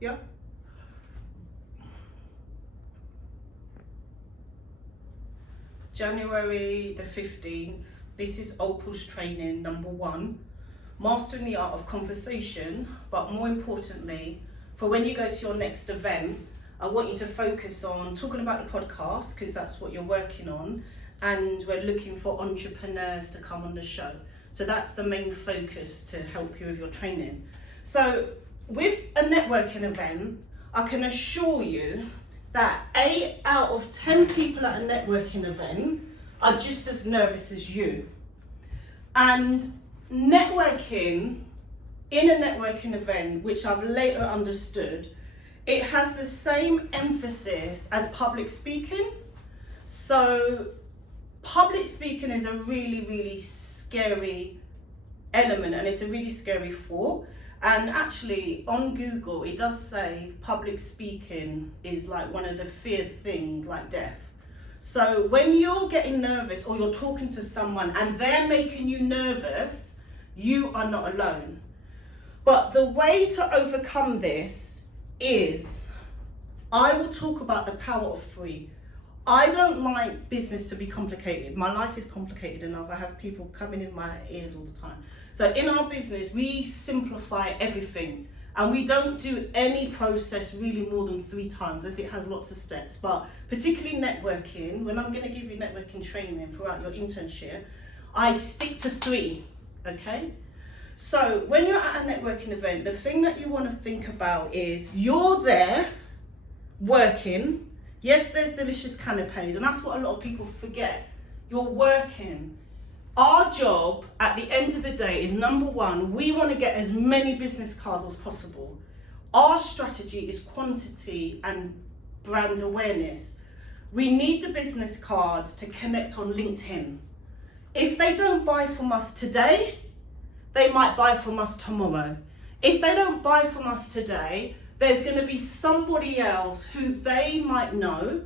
Yeah. January the 15th. This is Opal's training number 1. Mastering the art of conversation, but more importantly, for when you go to your next event, I want you to focus on talking about the podcast, because that's what you're working on, and we're looking for entrepreneurs to come on the show. So that's the main focus to help you with your training. So with a networking event, I can assure you that 8 out of 10 people at a networking event are just as nervous as you. And networking, in a networking event, which I've later understood, it has the same emphasis as public speaking. So public speaking is a really, really scary element, and it's a really scary thought. And actually on Google, it does say public speaking is like one of the feared things, like death. So when you're getting nervous or you're talking to someone and they're making you nervous, you are not alone. But the way to overcome this is, I will talk about the power of 3. I don't like business to be complicated. My life is complicated enough. I have people coming in my ears all the time. So in our business, we simplify everything, and we don't do any process really more than 3 times, as it has lots of steps. But particularly networking, when I'm going to give you networking training throughout your internship, I stick to 3, okay? So when you're at a networking event, the thing that you want to think about is you're there working. Yes, there's delicious canapes, and that's what a lot of people forget. You're working. Our job at the end of the day is, number 1, we want to get as many business cards as possible. Our strategy is quantity and brand awareness. We need the business cards to connect on LinkedIn. If they don't buy from us today, they might buy from us tomorrow. If they don't buy from us today, there's going to be somebody else who they might know,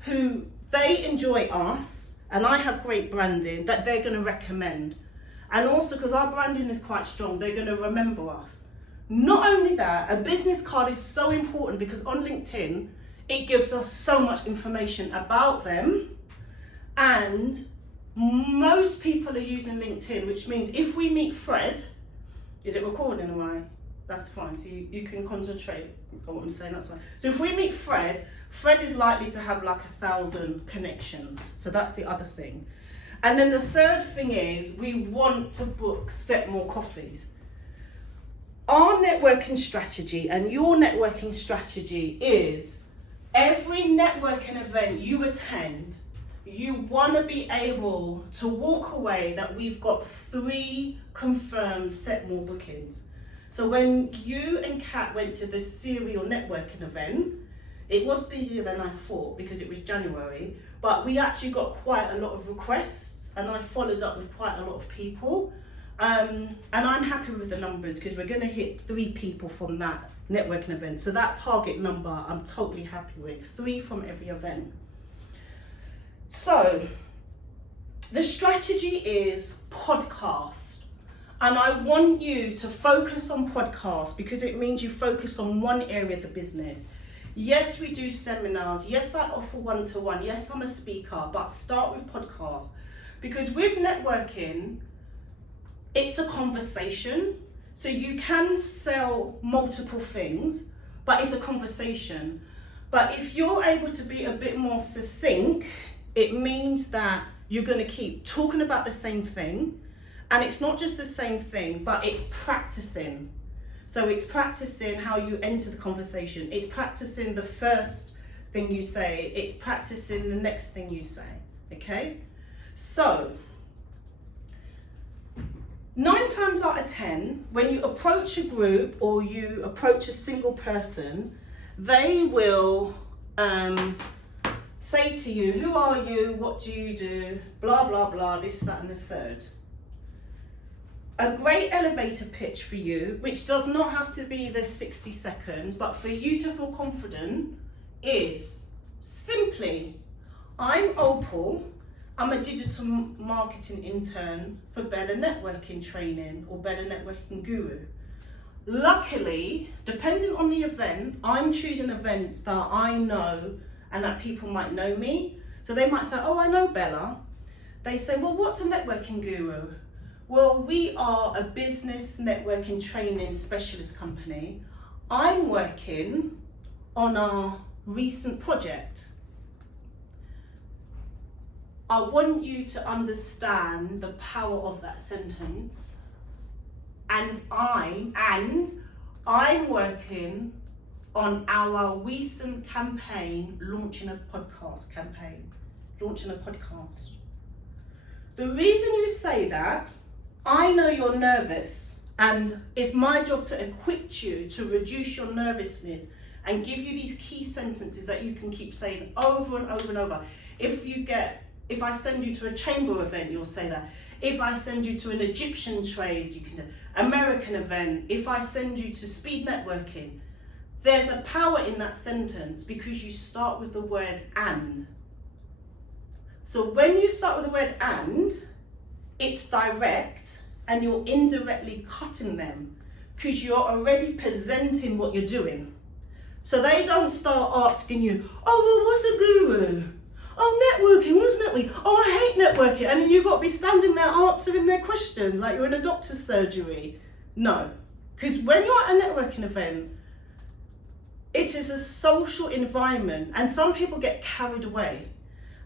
who they enjoy us, and I have great branding, that they're going to recommend. And also, because our branding is quite strong, they're going to remember us. Not only that, a business card is so important because on LinkedIn, it gives us so much information about them. And most people are using LinkedIn, which means if we meet Fred, is it recording all right? That's fine, so you can concentrate on what I'm saying, that's fine. So if we meet Fred, Fred is likely to have like 1,000 connections. So that's the other thing. And then the third thing is, we want to book set more coffees. Our networking strategy and your networking strategy is, every networking event you attend, you want to be able to walk away that we've got 3 confirmed set more bookings. So when you and Kat went to the serial networking event, it was busier than I thought because it was January, but we actually got quite a lot of requests, and I followed up with quite a lot of people. And I'm happy with the numbers because we're going to hit 3 people from that networking event. So that target number I'm totally happy with, 3 from every event. So the strategy is podcast. And I want you to focus on podcast because it means you focus on one area of the business. Yes, we do seminars. Yes, I offer one-to-one. Yes, I'm a speaker, but start with podcast. Because with networking, it's a conversation. So you can sell multiple things, but it's a conversation. But if you're able to be a bit more succinct, it means that you're going to keep talking about the same thing. And it's not just the same thing, but it's practicing. So it's practicing how you enter the conversation. It's practicing the first thing you say. It's practicing the next thing you say, okay? So 9 times out of 10, when you approach a group or you approach a single person, they will say to you, who are you, what do you do, blah, blah, blah, this, that, and the third. A great elevator pitch for you, which does not have to be the 60 seconds, but for you to feel confident, is simply, I'm Opal, I'm a digital marketing intern for Better Networking Training or Better Networking Guru. Luckily, depending on the event, I'm choosing events that I know and that people might know me. So they might say, oh, I know Bella. They say, well, what's a networking guru? Well, we are a business networking training specialist company. I'm working on our recent project. I want you to understand the power of that sentence. And I'm working on our recent campaign, launching a podcast. The reason you say that, I know you're nervous, and it's my job to equip you to reduce your nervousness and give you these key sentences that you can keep saying over and over and over. If I send you to a chamber event, you'll say that. If I send you to an Egyptian trade, you can do American event. If I send you to speed networking, there's a power in that sentence because you start with the word and. So when you start with the word and, it's direct and you're indirectly cutting them because you're already presenting what you're doing. So they don't start asking you, oh, well, what's a guru? Oh, networking, what's networking? Oh, I hate networking. And then you've got to be standing there answering their questions like you're in a doctor's surgery. No, because when you're at a networking event, it is a social environment and some people get carried away.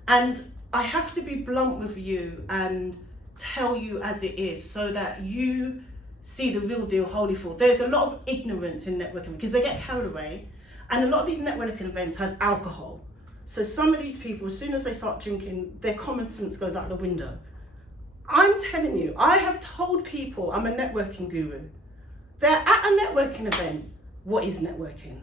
And I have to be blunt with you and tell you as it is so that you see the real deal, Holyfield. There's a lot of ignorance in networking because they get carried away. And a lot of these networking events have alcohol. So some of these people, as soon as they start drinking, their common sense goes out the window. I'm telling you, I have told people I'm a networking guru. They're at a networking event. What is networking?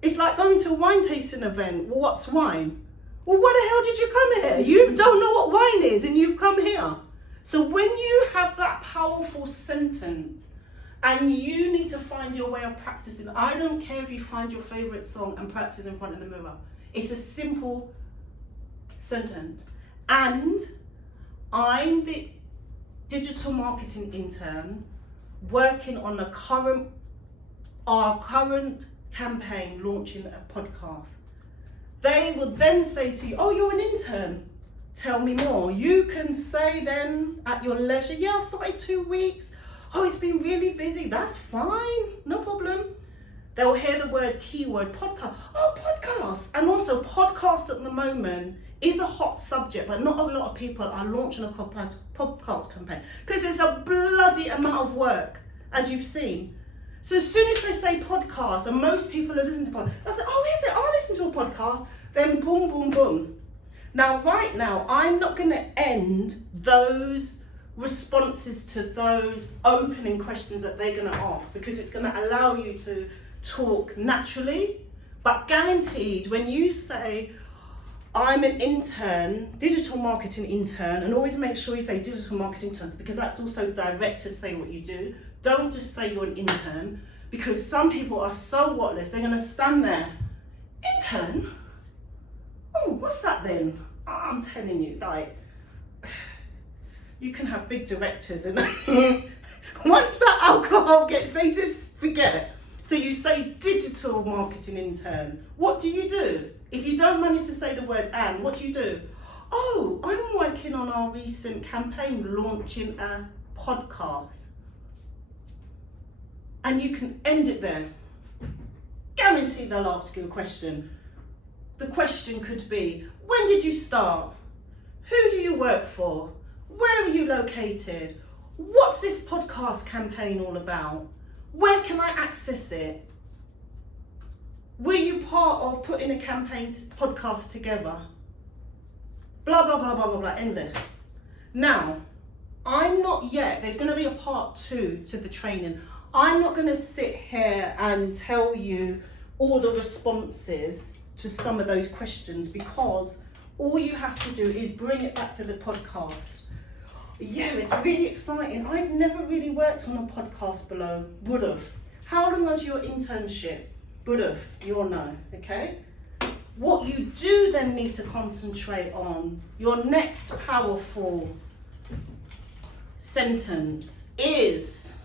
It's like going to a wine tasting event. Well, what's wine? Well, why the hell did you come here? You don't know what wine is and you've come here. So when you have that powerful sentence, and you need to find your way of practicing. I don't care if you find your favorite song and practice in front of the mirror. It's a simple sentence. And I'm the digital marketing intern working on our current campaign launching a podcast. They will then say to you, oh, you're an intern. Tell me more. You can say then at your leisure, yeah, I've started 2 weeks. Oh, it's been really busy. That's fine. No problem. They'll hear the keyword podcast. Oh, podcast. And also podcast at the moment is a hot subject, but not a lot of people are launching a podcast campaign because it's a bloody amount of work, as you've seen. So as soon as they say podcast, and most people are listening to podcasts, they'll say, oh, is it? I'll listen to a podcast. Then boom, boom, boom. Now, right now, I'm not going to end those responses to those opening questions that they're going to ask because it's going to allow you to talk naturally, but guaranteed when you say I'm an intern, digital marketing intern, and always make sure you say digital marketing intern because that's also direct to say what you do. Don't just say you're an intern because some people are so whatless, they're going to stand there. Intern? Oh, what's that then? I'm telling you, like, you can have big directors and once that alcohol gets, they just forget. So you say digital marketing intern. What do you do? If you don't manage to say the word and, what do you do? Oh, I'm working on our recent campaign launching a podcast. And you can end it there. Guaranteed they'll ask you a question. The question could be, when did you start? Who do you work for? Where are you located? What's this podcast campaign all about? Where can I access it? Were you part of putting a campaign podcast together? Blah, blah, blah, blah, blah, blah, endless. Now, I'm not yet, there's going to be a part 2 to the training. I'm not going to sit here and tell you all the responses to some of those questions because all you have to do is bring it back to the podcast. Yeah, it's really exciting. I've never really worked on a podcast below. Would've. How long was your internship? Would've. You'll know, okay? What you do then need to concentrate on, your next powerful sentence is,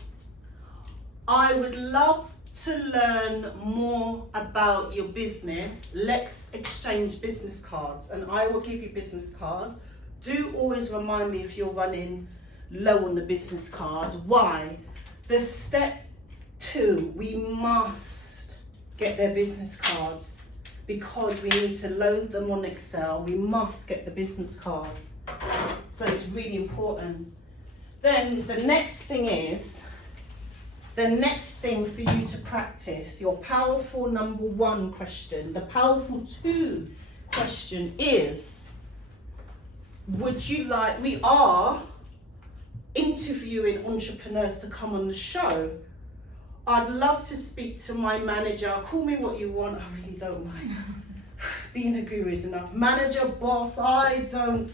I would love to learn more about your business. Let's exchange business cards, and I will give you business cards. Do always remind me if you're running low on the business cards. Why? The step 2, we must get their business cards because we need to load them on Excel. We must get the business cards. So it's really important. Then the next thing is, the next thing for you to practice, your powerful number 1 question. The powerful 2 question is, would you like, we are interviewing entrepreneurs to come on the show. I'd love to speak to my manager. Call me what you want, I really don't mind. Being a guru is enough. Manager, boss, I don't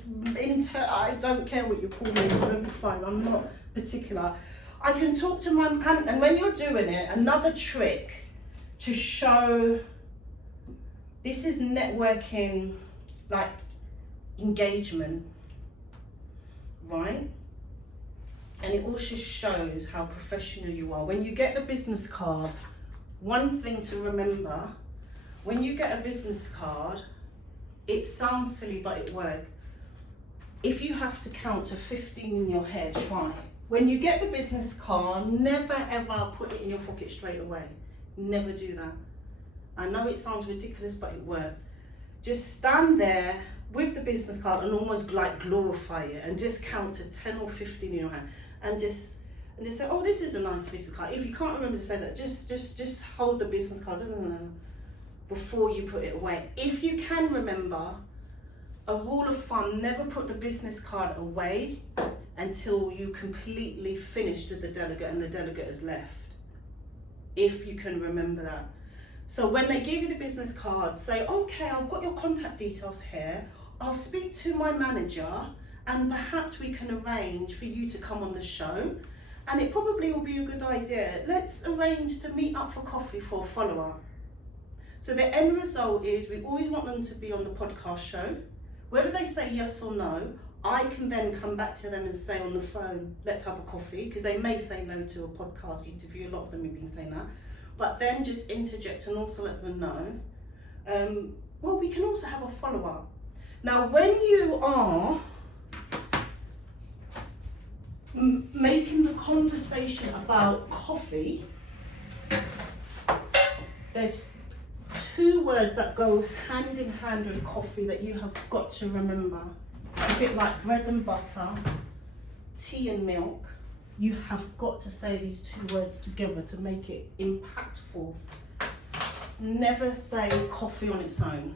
care what you call me, it's gonna be fine. I'm not particular. I can talk to my, and when you're doing it, another trick to show, this is networking, like engagement, right? And it also shows how professional you are. When you get the business card, one thing to remember, when you get a business card, it sounds silly, but it works. If you have to count to 15 in your head, try. When you get the business card, never ever put it in your pocket straight away. Never do that. I know it sounds ridiculous, but it works. Just stand there with the business card and almost like glorify it and just count to 10 or 15 in your hand and just say, oh, this is a nice business card. If you can't remember to say that, just hold the business card before you put it away. If you can remember, a rule of thumb, never put the business card away until you completely finished with the delegate and the delegate has left. If you can remember that. So when they give you the business card, say, okay, I've got your contact details here. I'll speak to my manager and perhaps we can arrange for you to come on the show. And it probably will be a good idea. Let's arrange to meet up for coffee for a follow-up. So the end result is we always want them to be on the podcast show. Whether they say yes or no, I can then come back to them and say on the phone, let's have a coffee, because they may say no to a podcast interview. A lot of them have been saying that. But then just interject and also let them know. Well, we can also have a follow-up. Now, when you are making the conversation about coffee, there's 2 words that go hand in hand with coffee that you have got to remember. It's a bit like bread and butter, tea and milk. You have got to say these 2 words together to make it impactful. Never say coffee on its own.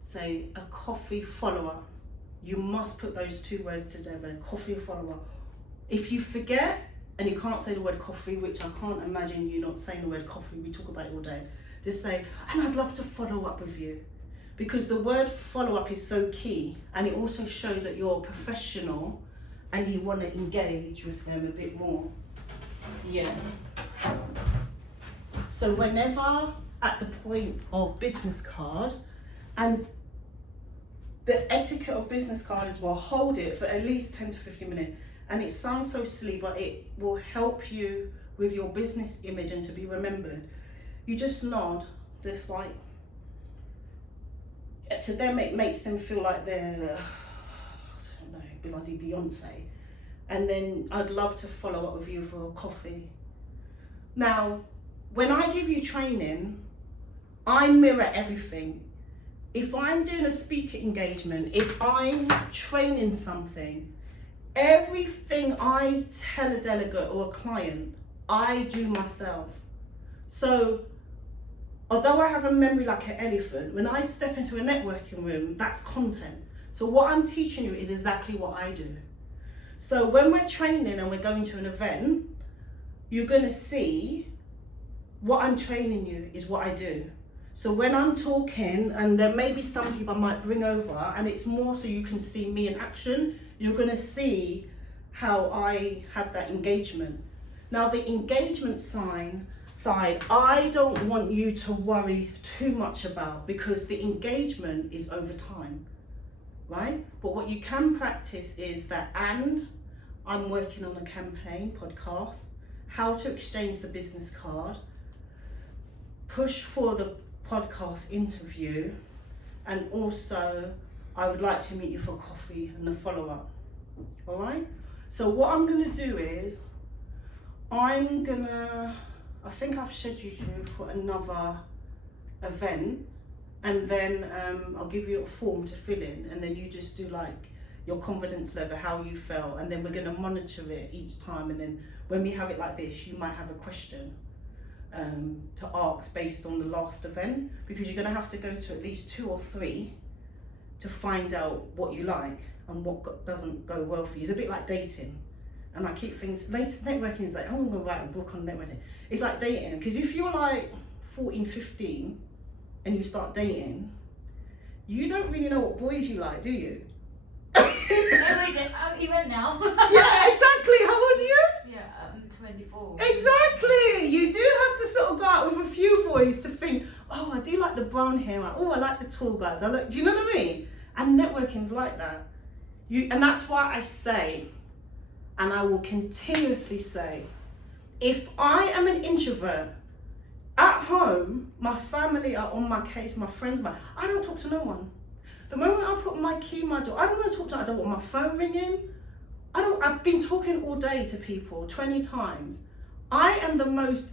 Say a coffee follower. You must put those 2 words together, coffee follower. If you forget and you can't say the word coffee, which I can't imagine you not saying the word coffee, we talk about it all day, just say, and I'd love to follow up with you. Because the word follow up is so key, and it also shows that you're a professional and you want to engage with them a bit more. Yeah. So whenever at the point of business card, and the etiquette of business card is, well, hold it for at least 10 to 15 minutes. And it sounds so silly, but it will help you with your business image and to be remembered. You just nod, just like, to them it makes them feel like they're, I don't know, bloody Beyonce. And then I'd love to follow up with you for a coffee. Now, when I give you training, I mirror everything. If I'm doing a speaker engagement, if I'm training something, everything I tell a delegate or a client, I do myself. So, although I have a memory like an elephant, when I step into a networking room, that's content. So what I'm teaching you is exactly what I do. So when we're training and we're going to an event, you're gonna see what I'm training you is what I do. So when I'm talking, and there may be some people I might bring over, and it's more so you can see me in action, you're gonna see how I have that engagement. Now the engagement side, I don't want you to worry too much about, because the engagement is over time. right? But what you can practice is that, and I'm working on a campaign podcast, how to exchange the business card, push for the podcast interview, and also I would like to meet you for coffee and the follow-up. All right? So what I'm gonna do is, I think I've scheduled you for another event, and then I'll give you a form to fill in, and then you just do like your confidence level, how you felt, and then we're gonna monitor it each time, and then when we have it like this, you might have a question to ask based on the last event, because you're going to have to go to at least 2 or 3 to find out what you like and what doesn't go well for you. It's a bit like dating, and I keep things, networking is like, I'm going to write a book on networking. It's like dating, because if you're like 14, 15 and you start dating, you don't really know what boys you like, do you? Even now. Yeah, exactly. How old are you? Yeah, I'm 24. Exactly. You do have to sort of go out with a few boys to think, oh, I do like the brown hair. Oh, I like the tall guys. Do you know what I mean? And networking's like that. And that's why I say, and I will continuously say, if I am an introvert, at home, my family are on my case, my friends, I don't talk to no one. The moment I put my key in my door, I don't want to talk to, I don't want my phone ringing. I've been talking all day to people 20 times. I am the most,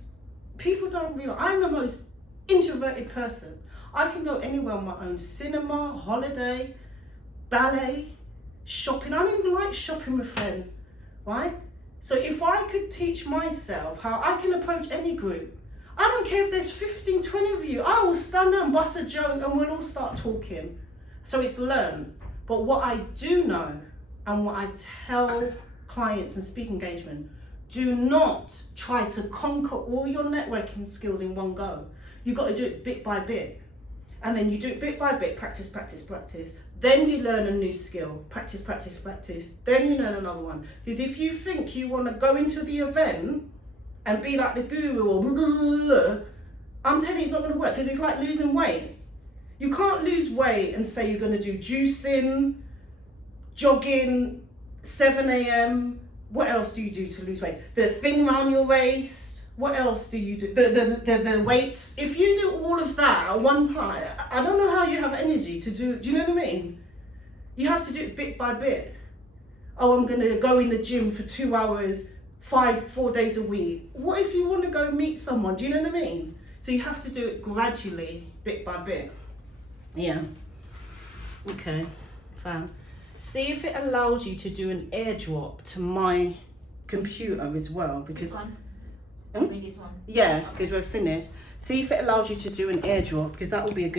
people don't realize, I'm the most introverted person. I can go anywhere on my own, cinema, holiday, ballet, shopping. I don't even like shopping with friends, right? So if I could teach myself how I can approach any group, I don't care if there's 15, 20 of you, I will stand there and bust a joke and we'll all start talking. So it's learned. But what I do know, and what I tell clients and speaking engagement, do not try to conquer all your networking skills in one go. You've got to do it bit by bit. And then you do it bit by bit, practice, practice, practice. Then you learn a new skill, practice, practice, practice. Then you learn another one. Because if you think you want to go into the event and be like the guru or blah, blah, blah, I'm telling you it's not going to work, because it's like losing weight. You can't lose weight and say you're going to do juicing, jogging, 7 a.m. What else do you do to lose weight? The thing around your waist. What else do you do? The weights. If you do all of that at one time, I don't know how you have energy to do you know what I mean? You have to do it bit by bit. Oh, I'm going to go in the gym for 2 hours, 4 days a week. What if you want to go meet someone? Do you know what I mean? So you have to do it gradually, bit by bit. Yeah. Okay, fine. See if it allows you to do an airdrop to my computer as well, because This one? Hmm? This one? Yeah, because we're finished. See if it allows you to do an airdrop, because that will be a good